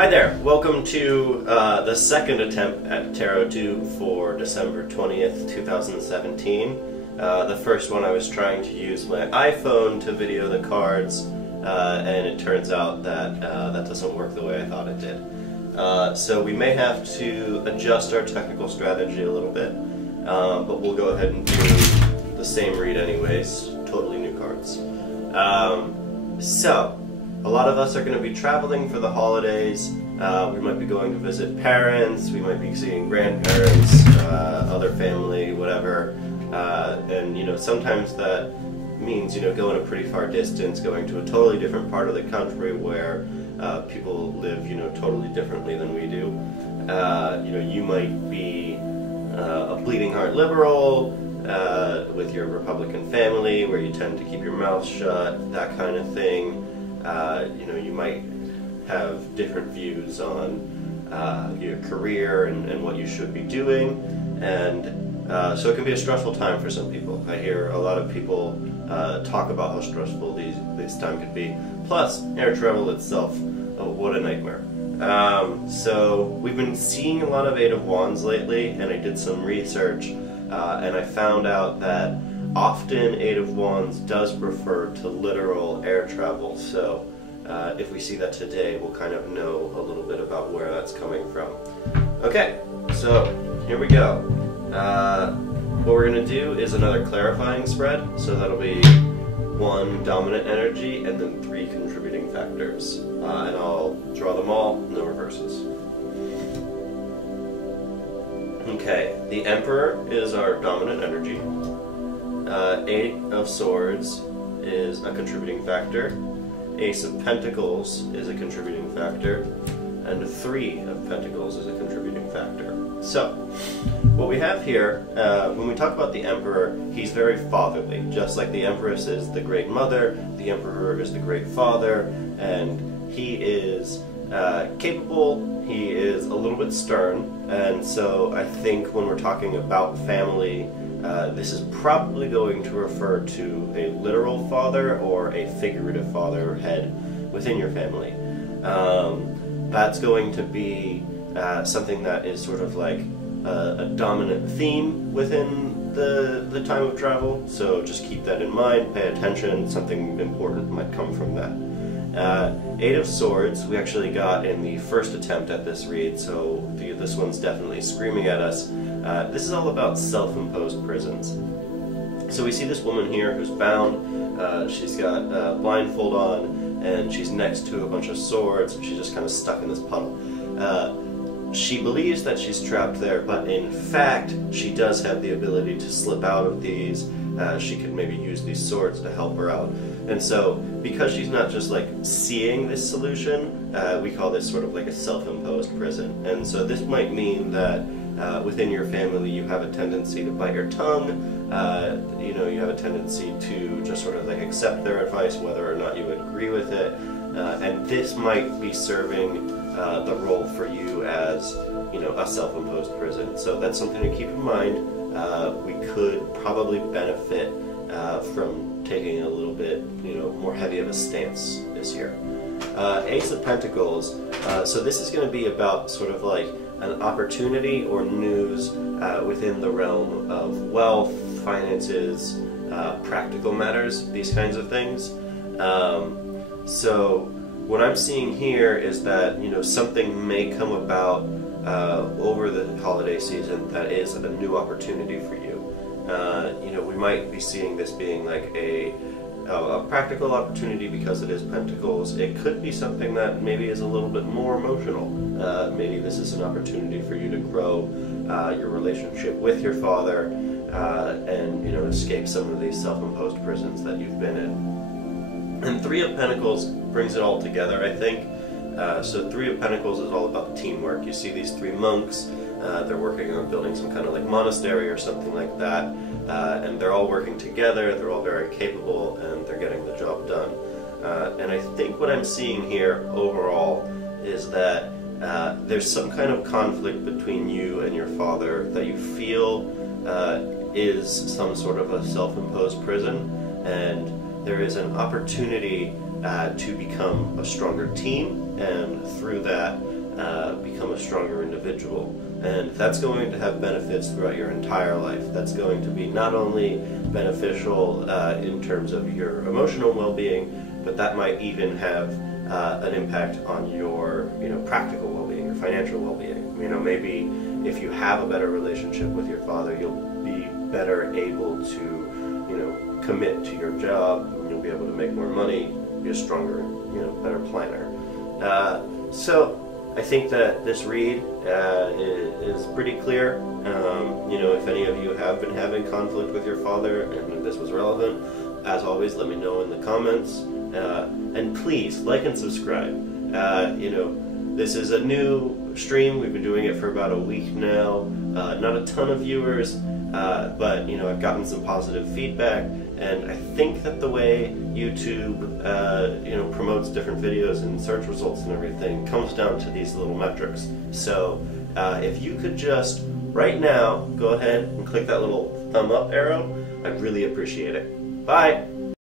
Hi there, welcome to the second attempt at Tarot 2 for December 20th, 2017. The first one I was trying to use my iPhone to video the cards, and it turns out that that doesn't work the way I thought it did. So we may have to adjust our technical strategy a little bit, but we'll go ahead and do the same read anyways, totally new cards. So, a lot of us are going to be traveling for the holidays. We might be going to visit parents, we might be seeing grandparents, other family, whatever. And you know, sometimes that means, you know, going a pretty far distance, going to a totally different part of the country where people live, you know, totally differently than we do. You know, you might be a bleeding heart liberal with your Republican family, where you tend to keep your mouth shut, that kind of thing. You know, you might have different views on your career and what you should be doing, and so it can be a stressful time for some people. I hear a lot of people talk about how stressful this time could be. Plus, air travel itself, oh, what a nightmare. So we've been seeing a lot of Eight of Wands lately, and I did some research, and I found out that often Eight of Wands does refer to literal air travel. So if we see that today, we'll kind of know a little bit about where that's coming from. Okay, so here we go. What we're going to do is another clarifying spread, so that'll be 1 dominant energy and then 3 contributing factors. And I'll draw them all, no reverses. Okay, the Emperor is our dominant energy. 8 of Swords is a contributing factor. Ace of Pentacles is a contributing factor, and 3 of Pentacles is a contributing factor. So, what we have here, when we talk about the Emperor, he's very fatherly. Just like the Empress is the great mother, the Emperor is the great father, and he is capable, he is a little bit stern, and so I think when we're talking about family, this is probably going to refer to a literal father or a figurative father head within your family. That's going to be something that is sort of like a dominant theme within the time of travel, so just keep that in mind, pay attention, something important might come from that. 8 of Swords we actually got in the first attempt at this read, so this one's definitely screaming at us. This is all about self-imposed prisons. So we see this woman here who's bound, she's got a blindfold on, and she's next to a bunch of swords, and she's just kind of stuck in this puddle. She believes that she's trapped there, but in fact she does have the ability to slip out of these. She could maybe use these swords to help her out. And so, because she's not just like seeing this solution, we call this sort of like a self-imposed prison. And so this might mean that within your family you have a tendency to bite your tongue, you know, you have a tendency to just sort of like accept their advice whether or not you agree with it, and this might be serving the role for you as, you know, a self-imposed prison. So that's something to keep in mind. We could probably benefit from taking a little bit, you know, more heavy of a stance this year. Ace of Pentacles, so this is going to be about sort of like an opportunity or news within the realm of wealth, finances, practical matters, these kinds of things. So what I'm seeing here is that, you know, something may come about over the holiday season that is a new opportunity for you. You know, we might be seeing this being like a practical opportunity because it is Pentacles. It could be something that maybe is a little bit more emotional. Maybe this is an opportunity for you to grow your relationship with your father and, you know, escape some of these self-imposed prisons that you've been in. And 3 of Pentacles brings it all together, I think. So 3 of Pentacles is all about teamwork. You see these 3 monks, they're working on building some kind of like monastery or something like that, and they're all working together, they're all very capable, and they're getting the job done. And I think what I'm seeing here overall is that there's some kind of conflict between you and your father that you feel is some sort of a self-imposed prison, and there is an opportunity to become a stronger team, and through that become a stronger individual. And that's going to have benefits throughout your entire life. That's going to be not only beneficial in terms of your emotional well-being, but that might even have an impact on your practical well-being, your financial well-being. Maybe if you have a better relationship with your father, you'll be better able to commit to your job. You'll be able to make more money, be a stronger, better planner. So I think that this read is pretty clear. If any of you have been having conflict with your father and this was relevant, as always, let me know in the comments. And please like and subscribe. This is a new stream. We've been doing it for about a week now. Not a ton of viewers, but I've gotten some positive feedback, and I think that the way YouTube promotes different videos and search results and everything comes down to these little metrics. So if you could just right now go ahead and click that little thumb up arrow, I'd really appreciate it. Bye!